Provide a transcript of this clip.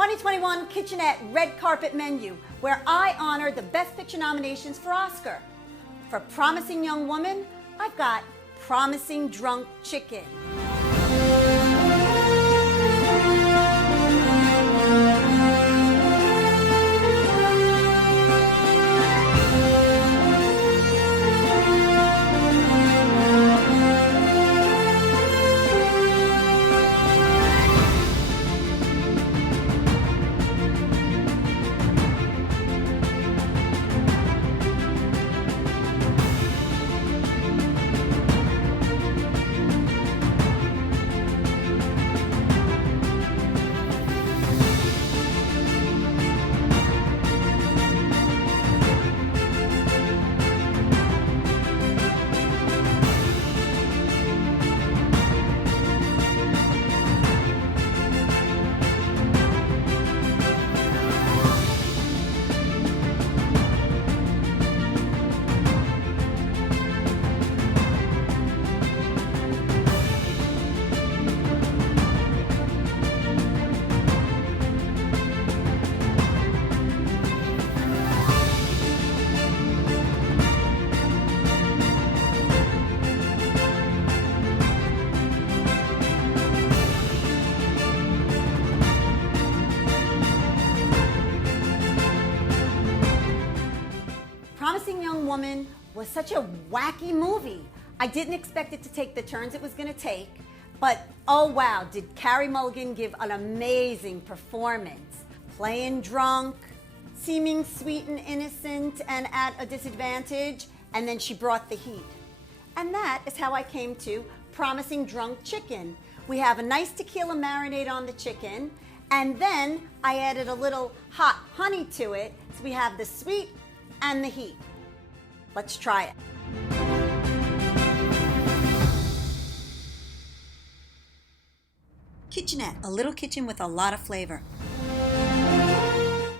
2021 Kitchenette Red Carpet Menu, where I honor the Best Picture nominations for Oscar. For Promising Young Woman, I've got Promising Drunk Chicken. Promising Young Woman was such a wacky movie. I didn't expect it to take the turns it was going to take, but oh wow, did Carey Mulligan give an amazing performance. Playing drunk, seeming sweet and innocent and at a disadvantage, and then she brought the heat. And that is how I came to Promising Drunk Chicken. We have a nice tequila marinade on the chicken, and then I added a little hot honey to it, so we have the sweet and the heat. Let's try it. Kitchenette, a little kitchen with a lot of flavor.